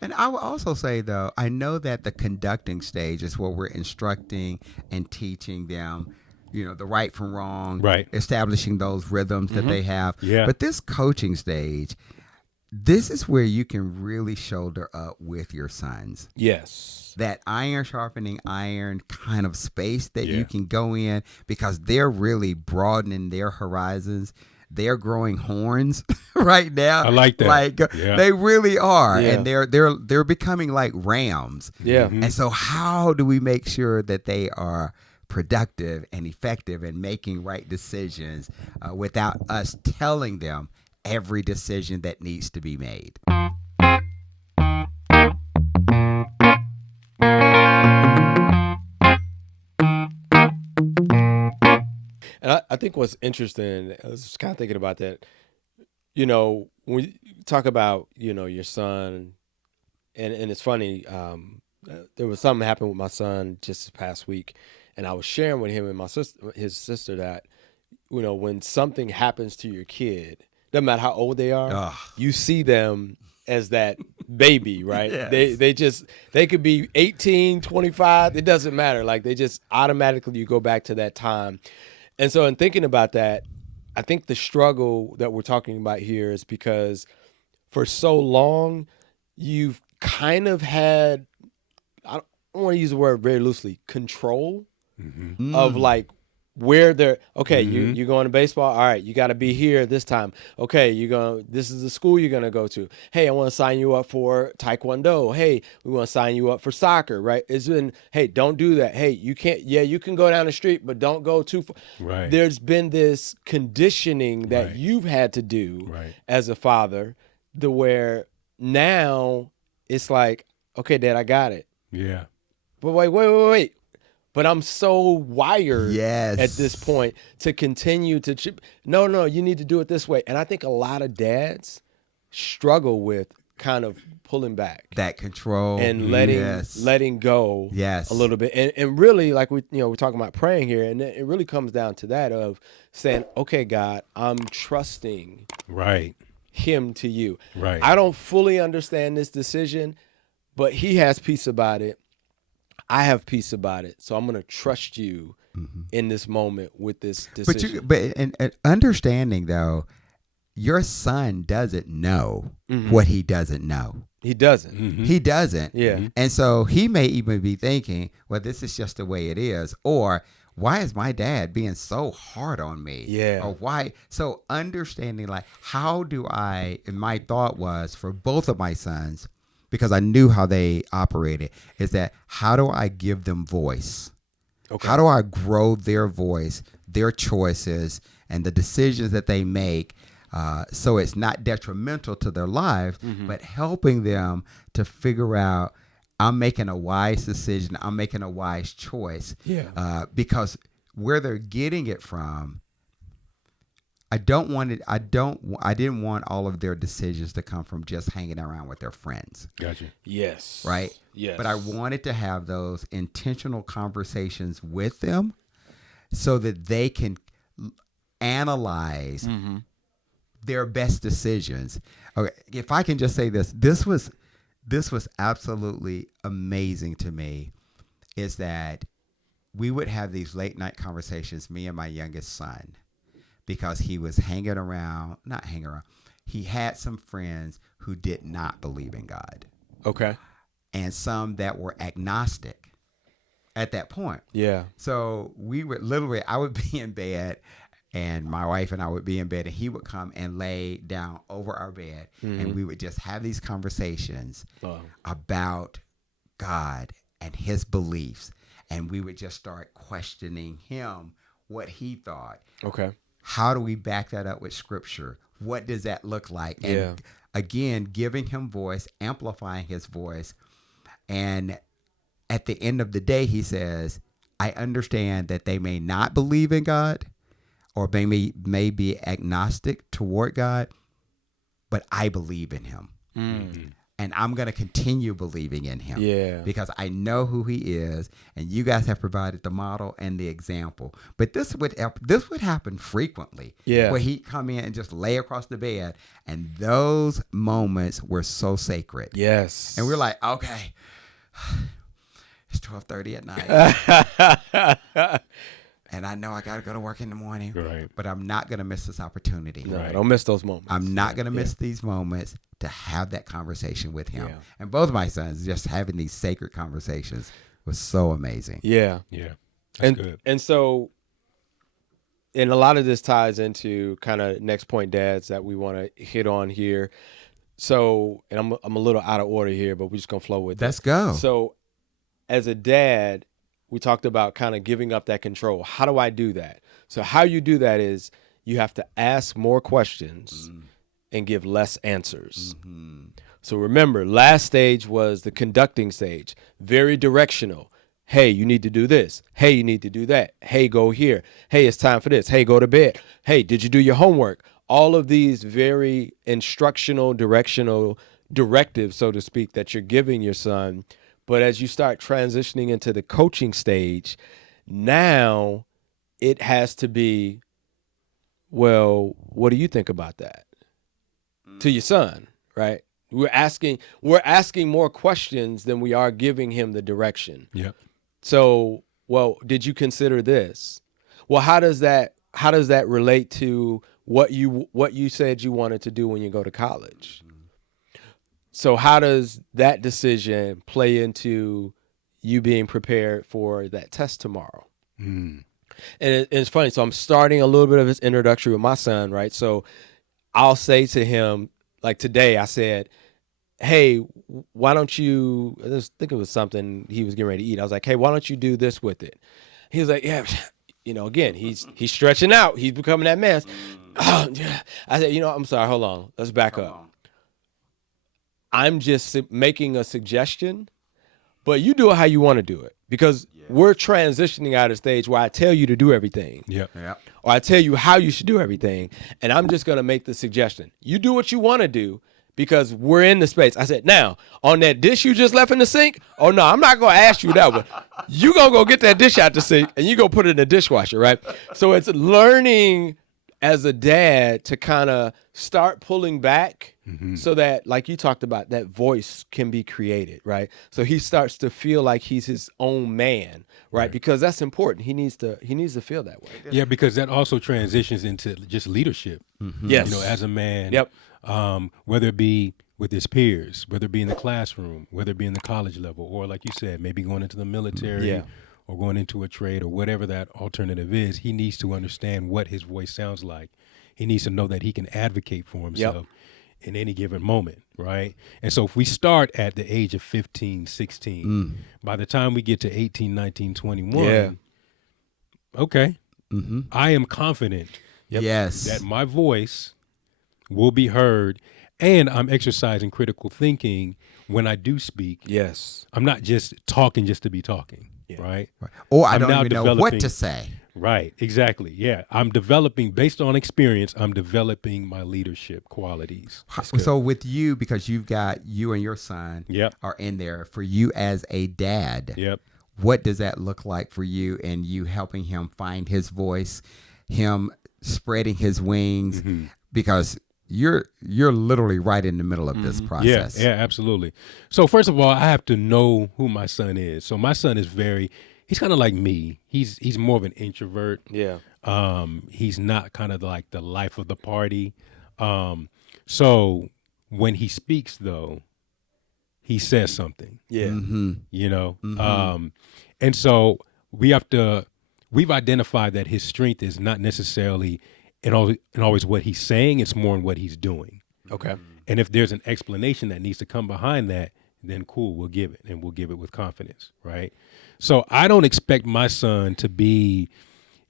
And I will also say, though, I know that the conducting stage is where we're instructing and teaching them, the right from wrong, Right. establishing those rhythms that they have. Yeah. But this coaching stage, this is where you can really shoulder up with your sons. Yes. That iron sharpening iron kind of space that Yeah. you can go in, because they're really broadening their horizons. They're growing horns right now. I like that. Like Yeah. they really are, Yeah. and they're becoming like rams. Yeah. And so, how do we make sure that they are productive and effective and making right decisions without us telling them every decision that needs to be made? And I think what's interesting, I was just kind of thinking about that, when you talk about, your son, and it's funny, there was something happened with my son just this past week, and I was sharing with him and his sister that, when something happens to your kid, doesn't matter how old they are, Ugh. you see them as that baby, right? Yes. They could be 18, 25, it doesn't matter. Like they just automatically, you go back to that time. And so in thinking about that, I think the struggle that we're talking about here is because for so long, you've kind of had, I don't want to use the word very loosely, control of like where they're, okay, you're going to baseball. All right, you got to be here this time. Okay, this is the school you're going to go to. Hey, I want to sign you up for Taekwondo. Hey, we want to sign you up for soccer, right? It's been, hey, don't do that. Hey, you can't, you can go down the street, but don't go too far. Right. There's been this conditioning that you've had to do as a father, to where now it's like, okay, Dad, I got it. Yeah. But wait. But I'm so wired Yes. at this point to continue to no, you need to do it this way. And I think a lot of dads struggle with kind of pulling back, That control and Yes. letting go Yes. a little bit. And really, like we're talking about praying here, and it really comes down to that of saying, okay, God, I'm trusting Right. him to you. Right. I don't fully understand this decision, but he has peace about it. I have peace about it. So I'm going to trust you in this moment with this decision. And understanding, though, your son doesn't know what he doesn't know. He doesn't. He doesn't. Yeah. And so he may even be thinking, well, this is just the way it is. Or why is my dad being so hard on me? Yeah. Or why? So understanding, like, how do I, and my thought was for both of my sons, because I knew how they operated, is that how do I give them voice? Okay. How do I grow their voice, their choices, and the decisions that they make, so it's not detrimental to their lives, but helping them to figure out, I'm making a wise decision, I'm making a wise choice. Yeah. Because where they're getting it from, I didn't want all of their decisions to come from just hanging around with their friends. Gotcha. Yes. Right? Yes. But I wanted to have those intentional conversations with them so that they can analyze their best decisions. Okay, if I can just say this was absolutely amazing to me, is that we would have these late night conversations, me and my youngest son, because he was not hanging around. He had some friends who did not believe in God. Okay. And some that were agnostic at that point. Yeah. So we would literally, I would be in bed, and my wife and I would be in bed, and he would come and lay down over our bed, and we would just have these conversations about God and his beliefs. And we would just start questioning him, what he thought. Okay. How do we back that up with scripture? What does that look like? And again, giving him voice, amplifying his voice. And at the end of the day, he says, I understand that they may not believe in God, or they may be agnostic toward God, but I believe in him. And I'm going to continue believing in him. Yeah. Because I know who he is, and you guys have provided the model and the example. But this would happen frequently. Yeah. Where he'd come in and just lay across the bed, and those moments were so sacred. Yes. And we're like, okay, it's 12:30 at night. And I know I got to go to work in the morning. Right. But I'm not going to miss this opportunity. No, Right. don't miss those moments. I'm not going to miss these moments to have that conversation with him. Yeah. And both of my sons, just having these sacred conversations was so amazing. Yeah. Yeah. That's good. And so, and a lot of this ties into kind of next point, dads, that we want to hit on here. So, and I'm a little out of order here, but we're just going to flow with it. Let's go. So, as a dad, we talked about kind of giving up that control. How do I do that? So how you do that is you have to ask more questions and give less answers. So remember, last stage was the conducting stage, very directional. Hey, you need to do this. Hey, you need to do that. Hey, go here. Hey, it's time for this. Hey, go to bed. Hey, did you do your homework? All of these very instructional, directional directives, so to speak, that you're giving your son. But as you start transitioning into the coaching stage, now it has to be, well, what do you think about that? To your son, right? We're asking more questions than we are giving him the direction. Yep. So, well, did you consider this? Well, how does that relate to what you said you wanted to do when you go to college? So how does that decision play into you being prepared for that test tomorrow? And it's funny. So I'm starting a little bit of his introductory with my son, right? So I'll say to him, like today, I said, hey, why don't you, I think it was something he was getting ready to eat. I was like, hey, why don't you do this with it? He was like, yeah, again, he's stretching out. He's becoming that man. Oh, yeah. I said, I'm sorry. Hold on. Let's back up. I'm just making a suggestion, but you do it how you want to do it, because we're transitioning out of stage where I tell you to do everything. Yep. Or I tell you how you should do everything, and I'm just going to make the suggestion. You do what you want to do, because we're in the space. I said, now, on that dish you just left in the sink, oh, no, I'm not going to ask you that one. You going to go get that dish out the sink, and you go put it in the dishwasher, right? So it's learning as a dad to kind of start pulling back so that, like you talked about, that voice can be created, right? So he starts to feel like he's his own man, right? Because that's important. He needs to feel that way. Yeah, because that also transitions into just leadership. Yes. As a man. Yep. Whether it be with his peers, whether it be in the classroom, whether it be in the college level, or like you said, maybe going into the military or going into a trade or whatever that alternative is, he needs to understand what his voice sounds like. He needs to know that he can advocate for himself in any given moment, right? And so if we start at the age of 15, 16, by the time we get to 18, 19, 21, okay, I am confident that my voice will be heard, and I'm exercising critical thinking when I do speak. Yes. I'm not just talking just to be talking, right? Or I I'm don't now even know what developing- to say. Right, exactly. Yeah, I'm developing, based on experience, I'm developing my leadership qualities. So with you, because you and your son are in there, for you as a dad, what does that look like for you, and you helping him find his voice, him spreading his wings, because you're literally right in the middle of this process. Yeah, absolutely. So first of all, I have to know who my son is. So my son is he's kind of like me. He's more of an introvert. Yeah. He's not kind of like the life of the party. So when he speaks, though, he says something. Yeah. And so we've identified that his strength is not necessarily in always what he's saying. It's more in what he's doing. Okay. And if there's an explanation that needs to come behind that, then cool, we'll give it, and we'll give it with confidence, right? So I don't expect my son to be,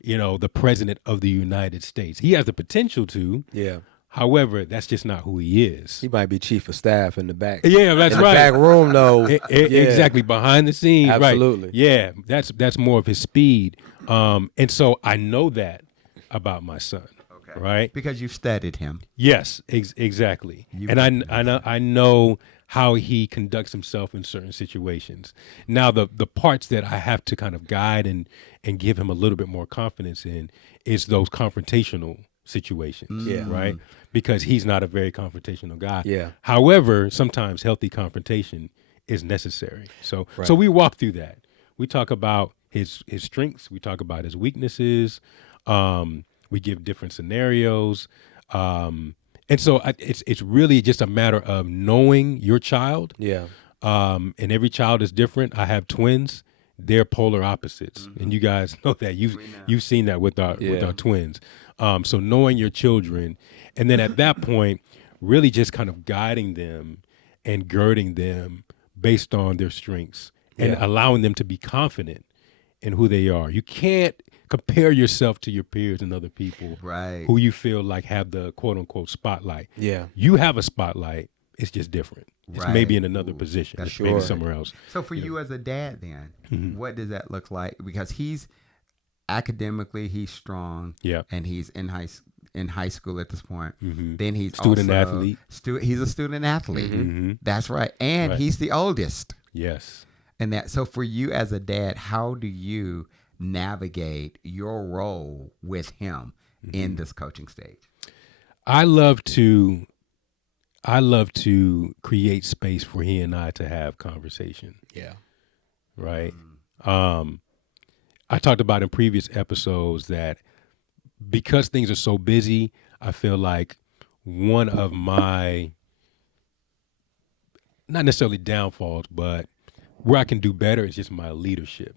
the president of the United States. He has the potential to. Yeah. However, that's just not who he is. He might be chief of staff in the back. Yeah, that's in right. The back room, though. Exactly, behind the scenes. Absolutely. Right. Yeah, that's more of his speed. And so I know that about my son. Okay. Right. Because you've studied him. Yes, exactly. And I know how he conducts himself in certain situations. Now, the parts that I have to kind of guide and give him a little bit more confidence in is those confrontational situations, Yeah. right? Because he's not a very confrontational guy. Yeah. However, sometimes healthy confrontation is necessary. So Right. so we walk through that. We talk about his strengths. We talk about his weaknesses. We give different scenarios. And so it's really just a matter of knowing your child. Yeah. And every child is different. I have twins. They're polar opposites. And you guys know that. You've seen that with our twins. So knowing your children, and then at that point, really just kind of guiding them and girding them based on their strengths and allowing them to be confident in who they are. You can't compare yourself to your peers and other people who you feel like have the quote unquote spotlight. Yeah. You have a spotlight. It's just different. It's maybe in another position. It's maybe somewhere else. So for you as a dad then, what does that look like? Because he's academically, he's strong. Yeah. And he's in high school at this point. Then he's Student also athlete. He's a student athlete. That's right. And he's the oldest. Yes. And that, so for you as a dad, how do you navigate your role with him in this coaching stage? I love to create space for he and I to have conversation. Yeah. Right. I talked about in previous episodes that because things are so busy, I feel like one of my, not necessarily downfalls, but where I can do better is just my leadership,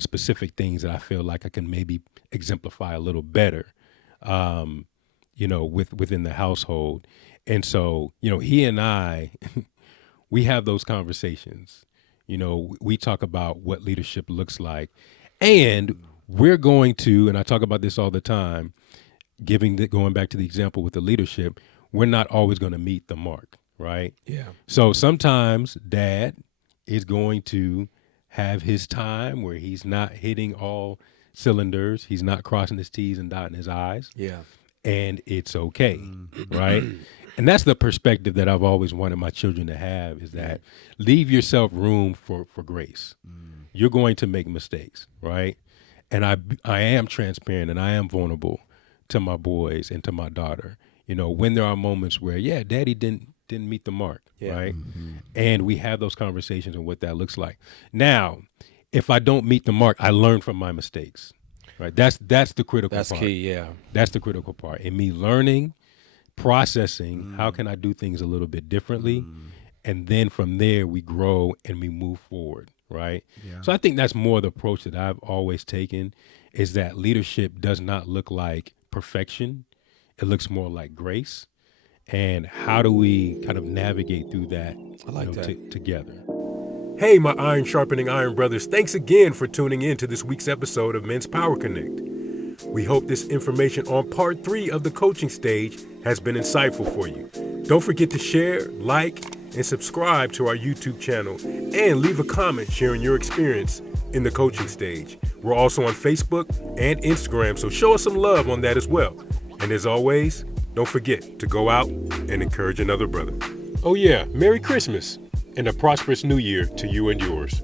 specific things that I feel like I can maybe exemplify a little better, within the household. And so, he and I, we have those conversations. We talk about what leadership looks like. And we're going to, and I talk about this all the time, going back to the example with the leadership, we're not always going to meet the mark, right? Yeah. So sometimes dad is going to have his time where he's not hitting all cylinders. He's not crossing his T's and dotting his I's. Yeah. And it's okay, right? And that's the perspective that I've always wanted my children to have, is that leave yourself room for grace. You're going to make mistakes, right? And I am transparent and I am vulnerable to my boys and to my daughter, when there are moments where, daddy didn't meet the mark, right? And we have those conversations and what that looks like. Now, if I don't meet the mark, I learn from my mistakes, right? That's the critical part. That's key, yeah. That's the critical part. In me learning, processing, how can I do things a little bit differently? And then from there, we grow and we move forward, right? Yeah. So I think that's more the approach that I've always taken, is that leadership does not look like perfection. It looks more like grace. And how do we kind of navigate through that, together? Hey, my iron sharpening iron brothers, thanks again for tuning in to this week's episode of Men's Power Connect. We hope this information on part 3 of the coaching stage has been insightful for you. Don't forget to share, like, and subscribe to our YouTube channel, and leave a comment sharing your experience in the coaching stage. We're also on Facebook and Instagram, so show us some love on that as well. And as always, don't forget to go out and encourage another brother. Oh yeah, Merry Christmas and a prosperous New Year to you and yours.